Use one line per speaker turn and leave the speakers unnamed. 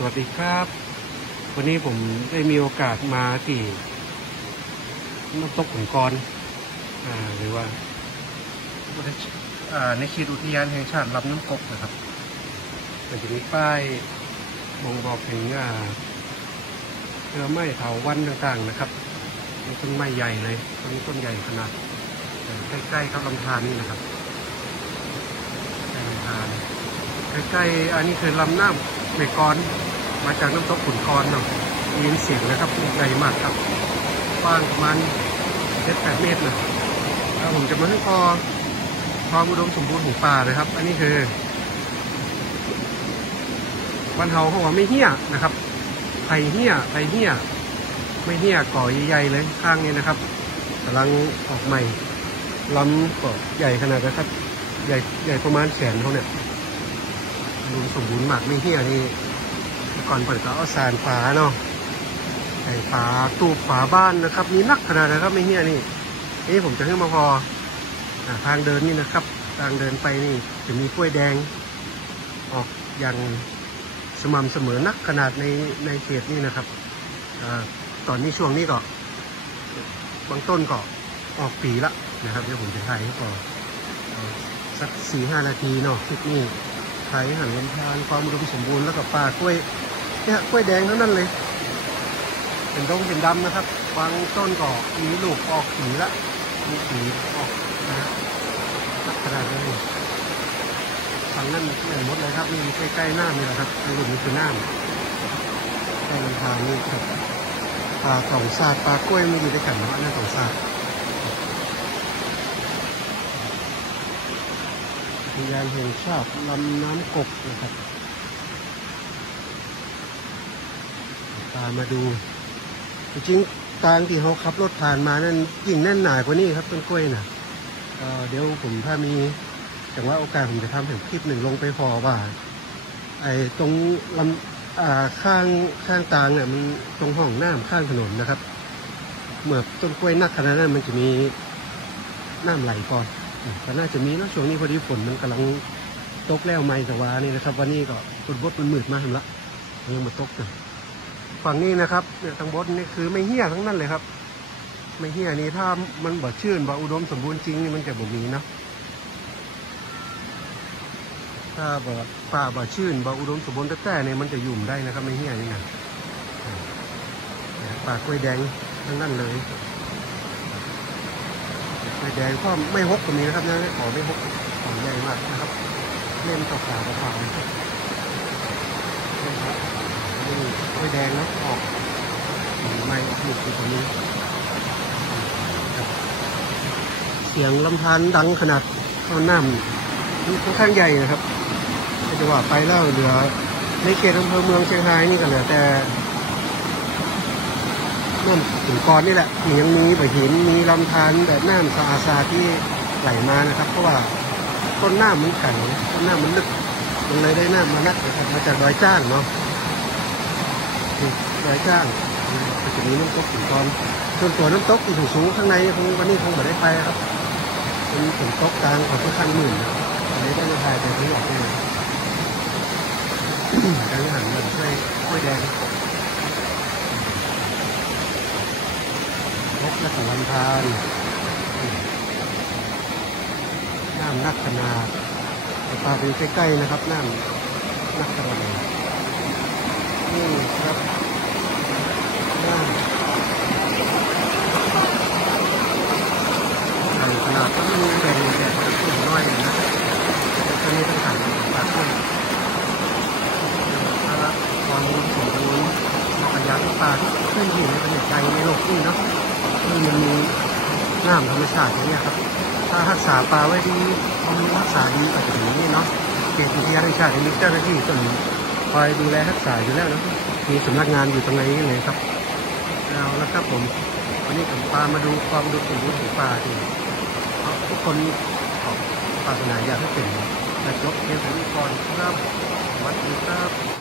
สวัสดีครับ วันนี้ผมได้มีโอกาสมาที่น้ำตกขุนกรอ่าหรือว่าอ่าในเขตอุทยานแห่งชาติลำน้ำกกนะครับมันจะมีป้ายบ่งบอกถึงอ่าเครือไม้เถาวันต่างๆนะครับมีต้นไม้ใหญ่เลยต้นนี้ต้นใหญ่ขนาดอ่าใกล้ๆกับลำธารนี่นะครับใกล้ลำธารใกล้ๆอันนี้คือลำน้ำเมกร มาจากน้ำตกขุนกรเนาะมียินเสียงนะครับใหญ่มากครับกว้างประมาณเจ็ดแปดเมตรนะแล้วผมจะมาให้พอความอุดมสมบูรณ์ของป่าเลยครับ อันนี้คือบ้านเฮาเขาว่าไม่เหี้ยนะครับไผ่เหี้ยไผ่เหี้ย ไม่เหี้ยก่อใหญ่ๆเลยข้างนี้นะครับกำลังออกใหม่ลำก็ใหญ่ขนาดนะครับ ใหญ่ใหญ่ประมาณแขนเขาเนี่ยอุดมสมบูรณ์มากไม่เหี้ยนี่ ก่อนเปิดก็เอาสารฝาเนาะใส่ฝาตูบฝาบ้านนะครับ มีนักขนาดนะครับไม่เฮียนี่นี่ผมจะขึ้นมาพออทางเดินนี่นะครับ ทางเดินไปนี่จะมีกล้วยแดง ออกอย่างสม่ำเสมอนักขนาดในในเขตนี่นะครับอตอนนี้ช่วงนี้ก็บางต้นก็ออกปีละนะครับเดี๋ยวผมจะถ่ายให้ก่อนสักสี่ห้านาทีเนาะคลิปนี้ไถหันลำธารความอุดมสมบูรณ์แล้วก็ป่ากล้วย เนี่ยกล้วยแดงเท่านั้นเลย เป็นดงเป็นดำนะครับ บางต้นก็มีลูกออกสีละมีสีออกนะฮะขนาดนั้นเลยฝั่งนั้นเหมือนหมดเลยครับนี่ใกล้ๆหน้านี่แหละครับอันหลุมนี่คือหน้าใกล้ลำธารนี่ครับปลาสองศาสตร์ปลากล้วยไมันอยู่ด้วยกันเนาะนนั่นสองศาสตร์อุทยานแห่งชาติลำน้ำกบนะครับามาดู จริงๆทางที่เขาขับรถผ่านมานั่นยิ่งแน่นหนากว่านี้ครับต้นกล้วยน่ะเอ่อเดี๋ยวผมถ้ามีจังหวะโอกาสผมจะทำถึงคลิปหนึ่งลงไปพอว่า ไอ้ตรงลำข้างข้างตางเนี่ยมันตรงห้องน้ำข้างถนนนะครับ เมื่อต้นกล้วยนักขนาดนั้นมันจะมีน้ำไหลก่อนก็น่าจะมีเนอะช่วงนี้พอดีฝนมันกำลังตกแล้วไม่แต่ว่านี่นะครับ วันนี้ก็ฝนบดมันมืดมากละยังมาตกนะ ฝั่งนี้นะครับเนี่ยทางบนนี่คือไม่เหี้ยทั้งนั้นเลยครับ ไม่เหี้ยนี่ถ้ามันบ่ชื่นบ่อุดมสมบูรณ์จริงนี่มันจะบ่มีเนาะถ้าบ่ป่าบ่ชื่นบ่อุดมสมบูรณ์แต่ๆเนี่ยมันจะยุ่มได้นะครับ ไม่เหี้ยนี่นะอ่าเนี่ยป่ากล้วยแดงทั้งนั้นเลยกล้วยแดงก็ไม่ฮกก็มีนะครับเนะขอไม่ฮกของใหญ่มากนะครับ เล่นต่อขาต่อขานะครับนี่ครับ นี่กล้วยแดงเนาะออกไม่ออกลูกอยู่ตรงนี้ เสียงลำธารดังขนาดเข้าน้ำนี่ค่อนข้างใหญ่นะครับจะว่าไปแล้วเหลือในเขตอำเภอเมืองเชียงรายนี่ก็เหลือแต่น้ำถึงกรนี่แหละมียังมีใบหินมีลำธารแบบน้ำสะอาดาที่ไหลมานะครับ เพราะว่าต้นน้ำมันแข็งต้นน้ำมันลึกมันเลยได้น้ำมานักนะครับมาจากดอยจ้างเนาะ รายจ้างก็จะมีน้ำตกถึงตอนส่วนตัวน้ำตกที่สูงข้างในคงวันนี้คงไม่ได้ไปครับเป็นฝนตกกลางของทุกขั้นหมื่นอันนี้ได้มาถ่ายไปที่หลักเลยการหันมันช่วยช่วยแดงนกและสังลำธารน้ำนักขนาดปลาไปใกล้ๆนะครับน้ำนักขนาดนี่ครับ ใหญ่ขนาดต้องมีแบ่งแบ่งส่วนน้อยนะตอนนี้ต้องสั่งปากด้วยถ้าความรู้สมบูรณ์ขยะทุกปลาที่ขึ้น ในประเทศไทยในโลกนี้เนาะที่มันมีน้ำธรรมชาติอย่างเงี้ยครับ ถ้ารักษาปลาไว้ดีมีรักษาดีก็จะอย่างนี้เนาะเขตอุทยานแห่งชาติมีเจ้าหน้าที่ส่วนคอยดูแลรักษาอยู่แล้วเนาะมีสำนักงานอยู่ตรงไหนเลยครับเอาละครับผมวันนี้ผมพามาดูความดูสมบูรณ์ของป่าที่ทุกคนขอปรารถนาอยากให้เป็นแต่ยกเพียงผมก่อนครับวัสดีครับ